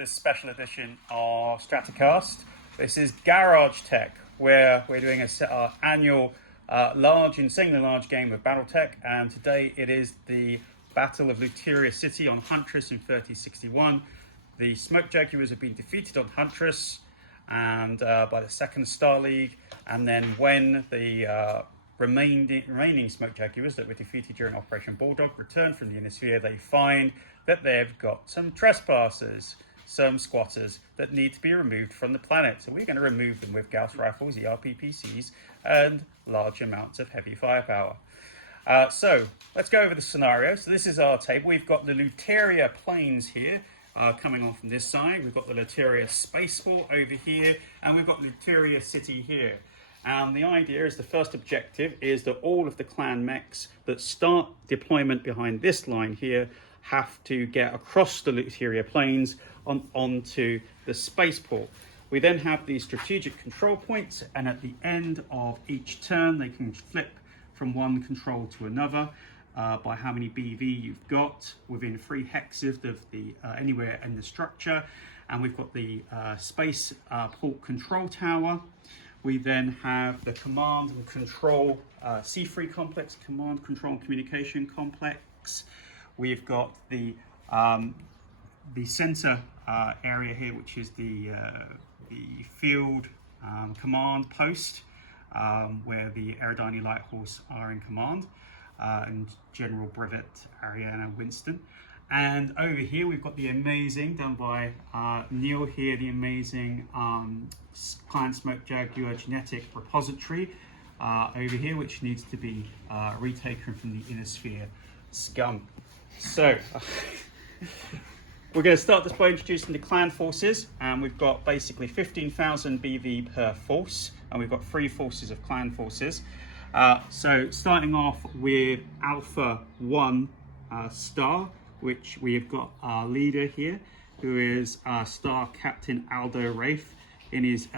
this special edition of Stratocast. This is GarageTech, where we're doing our annual insanely large game of BattleTech, and today it is the Battle of Luteria City on Huntress in 3061. The Smoke Jaguars have been defeated on Huntress and by the Second Star League, and then when the remaining Smoke Jaguars that were defeated during Operation Bulldog return from the Inner Sphere, they find that they've got some trespassers, some squatters that need to be removed from the planet. So we're going to remove them with Gauss rifles, ERPPCs, and large amounts of heavy firepower. So let's go over the scenario. So this is our table. We've got the Luteria planes here coming on from this side. We've got the Luteria spaceport over here, and we've got Luteria City here. And the idea is the first objective is that all of the clan mechs that start deployment behind this line here have to get across the Luteria planes onto the spaceport. We then have these strategic control points, and at the end of each turn they can flip from one control to another by how many BV you've got within 3 hexes of the anywhere in the structure. And we've got the space port control tower. We then have the command and control C3 complex, command, control, and communication complex. We've got the center area here, which is the field command post, where the Eridani Light Horse are in command, and General Brevet, Ariana, and Winston. And over here we've got the amazing, done by Neil here, the amazing Clan Smoke Jaguar genetic repository over here, which needs to be retaken from the Inner Sphere scum. So we're going to start this by introducing the clan forces, and we've got basically 15,000 BV per force, and we've got 3 forces of clan forces. So starting off with Alpha 1 Star, which we have got our leader here, who is Star Captain Aldo Rafe in his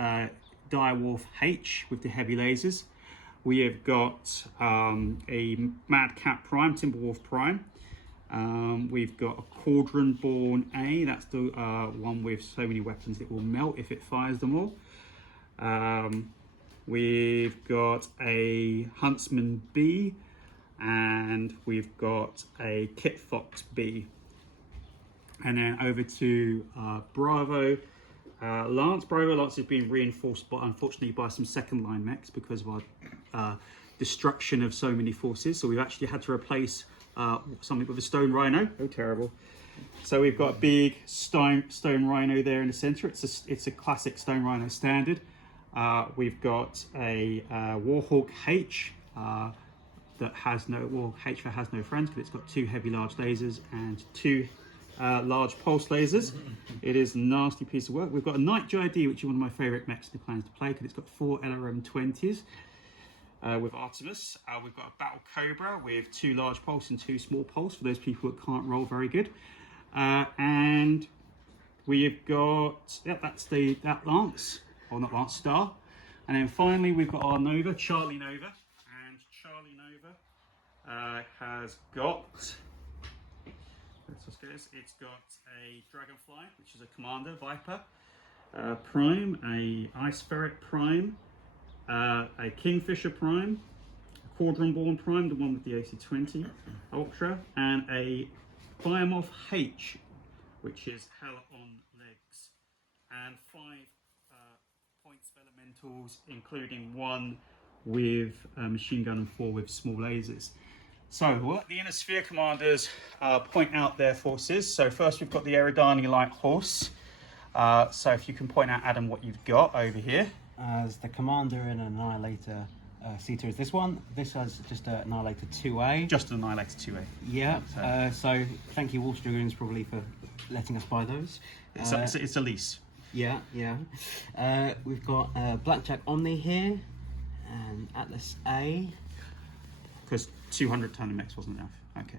Direwolf H with the heavy lasers. We have got a Madcap Prime, Timberwolf Prime. We've got a Cauldron Born A, that's the one with so many weapons it will melt if it fires them all. We've got a Huntsman B, and we've got a Kit Fox B. And then over to Bravo Lance. Bravo Lance has been reinforced, but unfortunately by some second line mechs because of our destruction of so many forces. So we've actually had to replace something with a Stone Rhino. Oh, terrible. So we've got a big Stone Rhino there in the center. It's a classic Stone Rhino standard. We've got a Warhawk H that has no, H has no friends, but it's got 2 heavy large lasers and 2 large pulse lasers. It is a nasty piece of work. We've got a Night JD, which is one of my favorite mechs in the plans to play, because it's got 4 LRM-20s with Artemis. We've got a Battle Cobra with 2 large pulse and 2 small pulse for those people that can't roll very good. And we've got, that's that Lance, or not Lance, Star. And then finally we've got our Nova, Charlie Nova. And Charlie Nova has got, it's got a Dragonfly, which is a Commander, Viper Prime, a Ice Ferret Prime, a Kingfisher Prime, a Cauldron Born Prime, the one with the AC-20 Ultra, and a Biomoth H, which is Hell on legs, and 5 points of elementals, including 1 with a machine gun and 4 with small lasers. So we'll let the Inner Sphere commanders point out their forces. So first we've got the Eridani Light Horse. So if you can point out, Adam, what you've got over here. As the commander in an Annihilator seater is this one. This has just an Annihilator 2A. Just an Annihilator 2A. Yeah, so thank you Wolf Dragoons probably for letting us buy those. It's a lease. Yeah. We've got Blackjack Omni here, and Atlas A. Because 200 ton of mechs wasn't enough. Okay.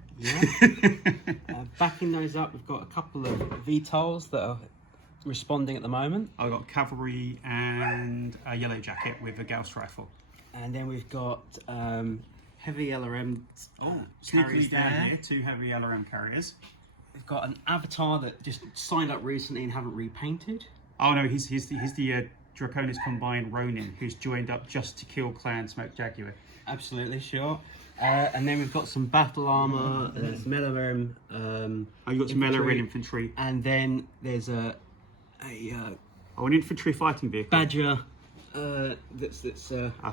Yeah. Backing those up, we've got a couple of VTOLs that are responding at the moment. I've got cavalry and a Yellow Jacket with a Gauss rifle. And then we've got heavy LRM carriers down here, 2 heavy LRM carriers. we've got an avatar that just signed up recently and haven't repainted. Oh no, he's the Draconis Combined Ronin who's joined up just to kill Clan Smoke Jaguar. Absolutely, sure. And then we've got some battle armor, and there's Melarim. You've got some Melarim infantry. And then there's an infantry fighting vehicle. Badger that's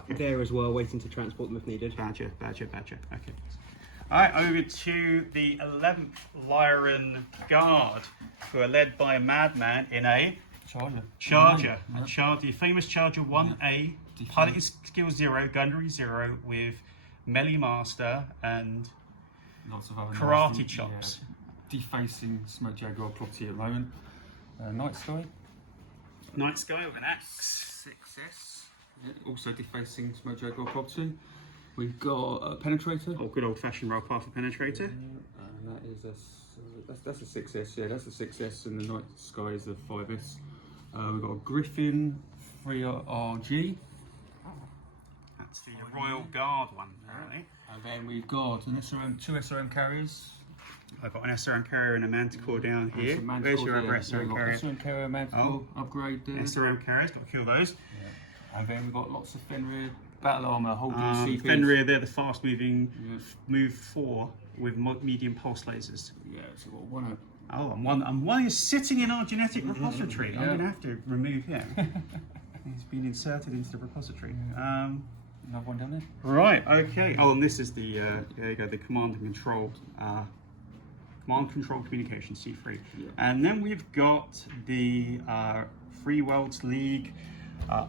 there as well, waiting to transport them if needed. Badger. Okay. Alright, over to the 11th Lyran Guard, who are led by a madman in a Charger. The famous Charger 1A, piloting skill 0, gunnery 0, with melee master and lots of other karate nasty, chops. Defacing Smoke Jaguar property at the moment. Night Sky with an axe. Success. Yeah, also defacing Smoke Jaguar property. We've got a Penetrator. Oh, good old-fashioned roll call for Penetrator. And that is that's a 6S. Yeah, that's a 6S, and the Night Sky is a 5S. We've got a Griffin 3RG. That's the Royal Guard one, apparently. And then we've got two SRM carriers. I've got an SRM carrier and a Manticore down here. Where's your other SRM carrier? SRM carrier, Manticore upgrade there. SRM carriers, got to kill those. Yeah. And then we've got lots of Fenrir battle armor, holding CPs. Fenrir, they're the fast moving move 4 with medium pulse lasers. Yeah, so we've got one. And one is sitting in our genetic repository. I'm going to have to remove him. He's been inserted into the repository. Another one down there. Right, okay. Oh, and this is the, there you go, the command and control communication, C3. Yeah. And then we've got the Free Worlds League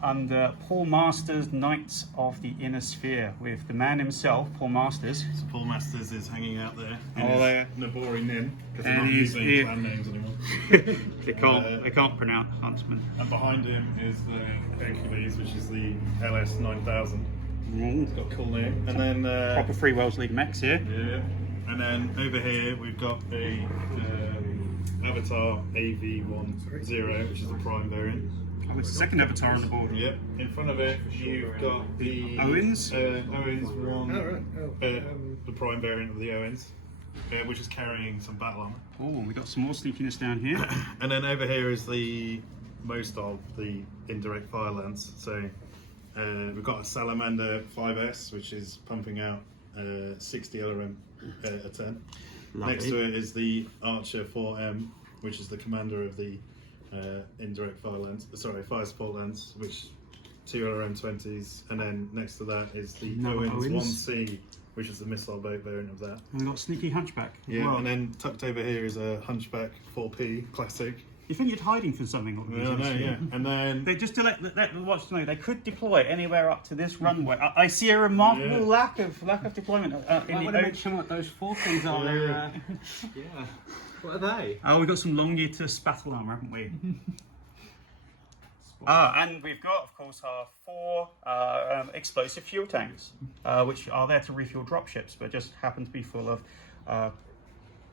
under Paul Masters, Knights of the Inner Sphere, with the man himself, Paul Masters. So Paul Masters is hanging out there in there. Nabori Nin, because they're And not he's using clan names anymore. They can't pronounce Huntsman. And behind him is the Hercules, which is the LS 9000. It's got a cool name. And then Proper Free Worlds League mechs here. yeah. And then over here we've got a Avatar AV10, which is the prime variant. Oh, it's the second avatar on the board. Yep. In front of it, you've got the Owens? Owens one, the prime variant of the Owens, which is carrying some battle armor. Oh, we got some more sneakiness down here. And then over here is the most of the indirect fire lance. So we've got a Salamander 5S, which is pumping out 60 LRM a 10. Lovely. Next to it is the Archer 4M, which is the commander of the indirect fire support lance, which 2 LRM 20s, and then next to that is the Owens 1C, which is the missile boat variant of that. And we've got Sneaky Hunchback. Yeah, Well, and then tucked over here is a Hunchback 4P classic. you think you're hiding from something? And then They just to let watch to know they could deploy anywhere up to this runway. I see a remarkable lack of deployment in I the want to mention what those 4 things are. Yeah. Yeah. What are they? Oh, we've got some Longitus battle armor, haven't we? And we've got, of course, our 4 explosive fuel tanks, which are there to refuel dropships, but just happen to be full of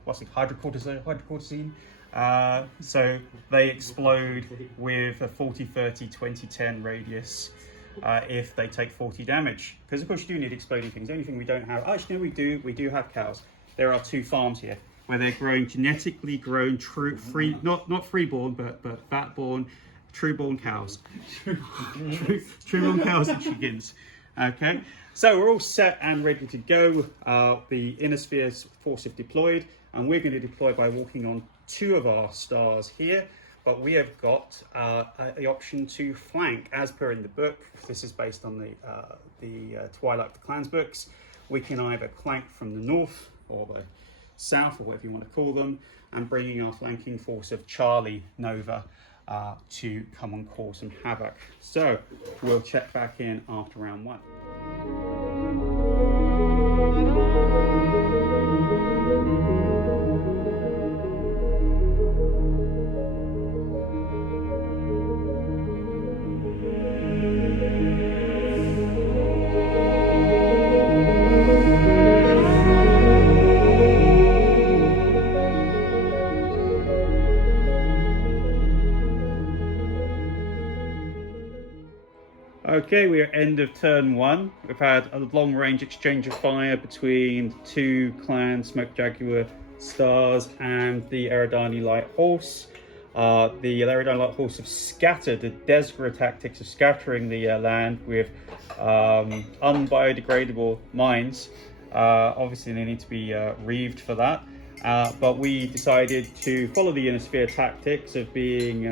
hydrocortisone. So they explode with a 40, 30, 20, 10 radius if they take 40 damage. Because of course you do need exploding things. The only thing we don't have, actually no, we do have cows. There are 2 farms here where they're growing genetically grown not freeborn but fat-born, true-born cows. True-born cows and chickens. Okay, so we're all set and ready to go. The Inner Sphere's force have deployed, and we're going to deploy by walking on 2 of our stars here, but we have got the option to flank as per in the book. This is based on the Twilight of the Clans books. We can either flank from the north or the south, or whatever you want to call them, and bringing our flanking force of Charlie Nova to come and cause some havoc. So we'll check back in after round 1. Okay, we are end of turn 1. We've had a long range exchange of fire between 2 Clan Smoke Jaguar stars and the Eridani light horse. The Eridani light horse have scattered the Desgara tactics of scattering the land with unbiodegradable mines. Obviously they need to be reeved for that. But we decided to follow the inner sphere tactics of being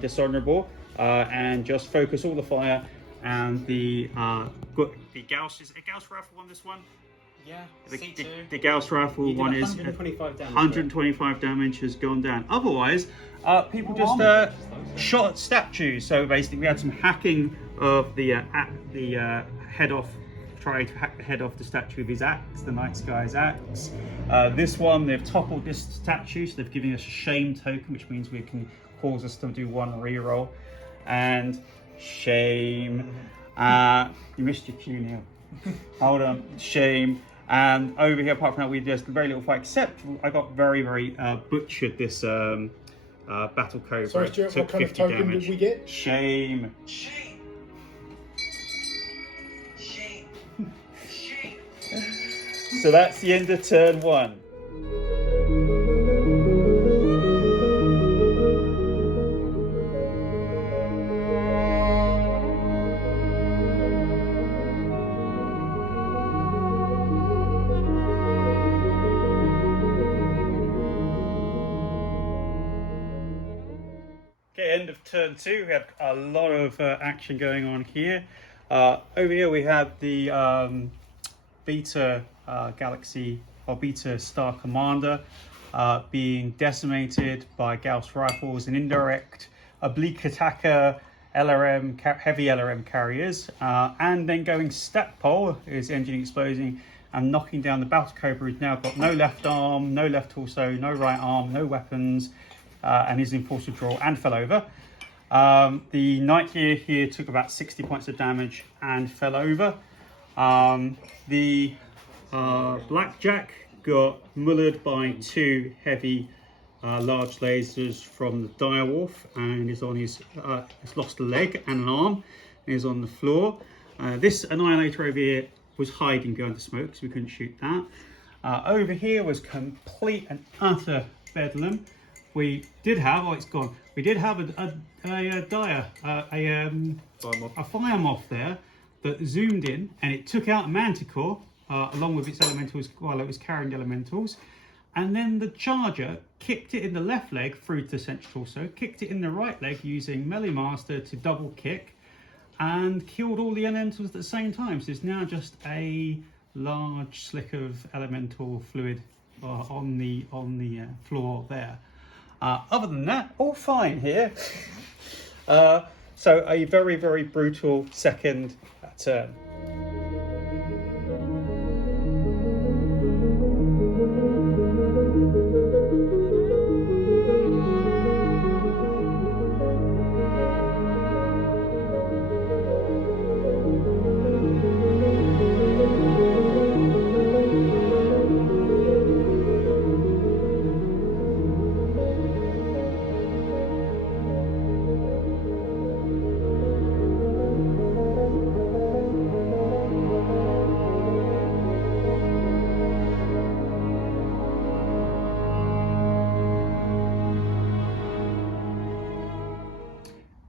dishonorable and just focus all the fire and the Gauss. Is it a Gauss rifle on this one? Yeah, the Gauss rifle one is 125 damage. 125 damage has gone down. Otherwise, people just shot at statues. So basically, we had some hacking of the head off. Trying to hack the head off the statue with his axe, the Night Sky's axe. This one, they've toppled this statue, so they've given us a shame token, which means we can cause us to do one reroll. And shame. You missed your cue, Neil. Hold on, shame. And over here, apart from that, we just very little fight, except I got very, very butchered this battle cobra. Sorry, Stuart, what kind of token damage. did we get? Shame. So that's the end of turn 1. Okay, end of turn 2. We had a lot of action going on here. Over here we had the Beta Galaxy or Beta Star Commander being decimated by Gauss rifles and indirect oblique attacker LRM heavy LRM carriers, and then going stackpole, his engine exploding and knocking down the battle cobra, who's now got no left arm, no left torso, no right arm, no weapons, and is in force withdrawal and fell over. The Night Gear here took about 60 points of damage and fell over. The Blackjack got mullered by 2 heavy large lasers from the Direwolf and is on his has lost a leg and an arm and is on the floor. This Annihilator over here was hiding behind the smoke, so we couldn't shoot that. Over here was complete and utter bedlam. We did have, oh, it's gone. We did have a fire moth there that zoomed in and it took out a manticore along with its elementals while it was carrying the elementals. And then the charger kicked it in the left leg through to the central torso, kicked it in the right leg using Melee Master to double kick, and killed all the elementals at the same time. So there's now just a large slick of elemental fluid on the floor there. Other than that, all fine here. So a very, very brutal second turn.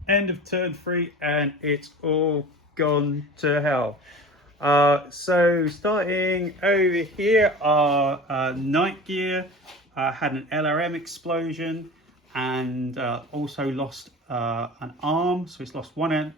End of turn 3 and it's all gone to hell. So starting over here, our Night Gear had an LRM explosion and also lost an arm. So it's lost one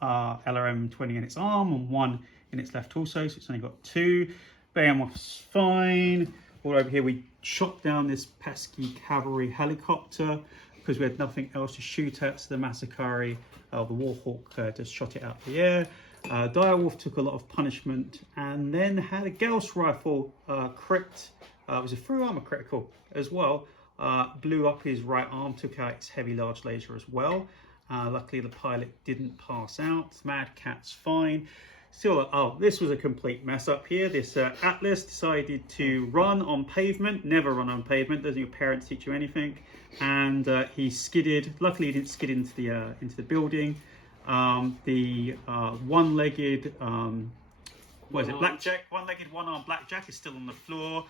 LRM 20 in its arm and 1 in its left torso. So it's only got 2. Behemoth's fine. All over here we shot down this pesky cavalry helicopter because we had nothing else to shoot at, so the Masakari, the Warhawk, just shot it out the air. Direwolf took a lot of punishment and then had a Gauss rifle crit. It was a through armor critical as well. Blew up his right arm, took out its heavy large laser as well. Luckily the pilot didn't pass out. Mad Cat's fine. Still, oh, this was a complete mess up here. This Atlas decided to run on pavement. Never run on pavement. Doesn't your parents teach you anything? And he skidded. Luckily, he didn't skid into the building. The one-legged, what is it? Blackjack. One-legged, one-armed Blackjack is still on the floor.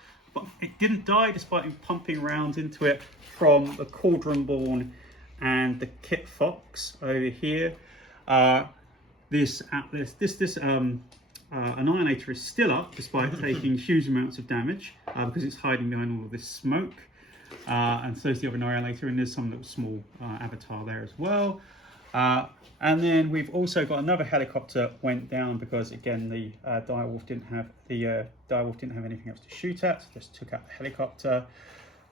it didn't die despite him pumping rounds into it from the Cauldron-born and the Kit Fox over here. This Annihilator is still up despite taking huge amounts of damage because it's hiding behind all of this smoke. And so is the other Annihilator, and there's some little small avatar there as well. And then we've also got another helicopter went down because again the direwolf didn't have anything else to shoot at, so just took out the helicopter.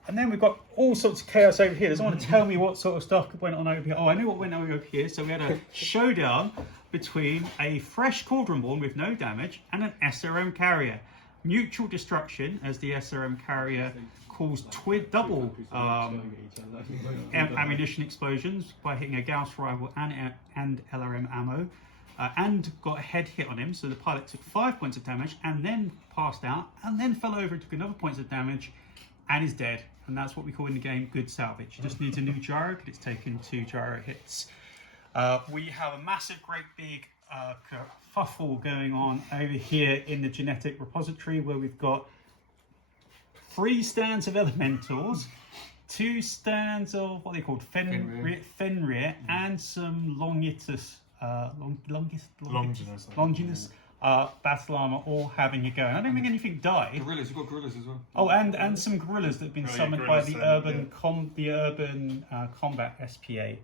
And then we've got all sorts of chaos over here. Does anyone want to tell me what sort of stuff went on over here? Oh, I know what went on over here. So we had a showdown between a fresh Cauldron-born with no damage and an SRM carrier. Mutual destruction as the SRM carrier caused double ammunition explosions by hitting a Gauss rival and LRM ammo, and got a head hit on him. So the pilot took 5 points of damage and then passed out and then fell over and took another points of damage and is dead. And that's what we call in the game good salvage. He just needs a new gyro because it's taken 2 gyro hits. We have a massive, great big kerfuffle going on over here in the genetic repository where we've got 3 stands of elementals, 2 stands of what they called Fenrir, and some Longinus battle armor all having a go. And I don't think anything died. Gorillas, you've got gorillas as well. Oh, and some gorillas that have been summoned by the urban combat SPA.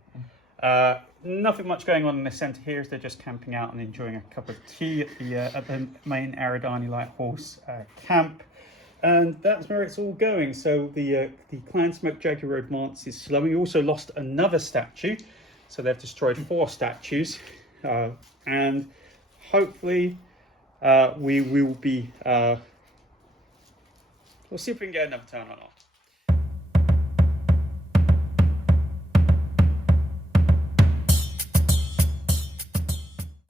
Nothing much going on in the centre here as they're just camping out and enjoying a cup of tea at the main Aridani Light Horse camp. And that's where it's all going. So the Clan Smoke Jaguar advance is slowing. We also lost another statue. So they've destroyed 4 statues. And hopefully we will be... we'll see if we can get another turn or not.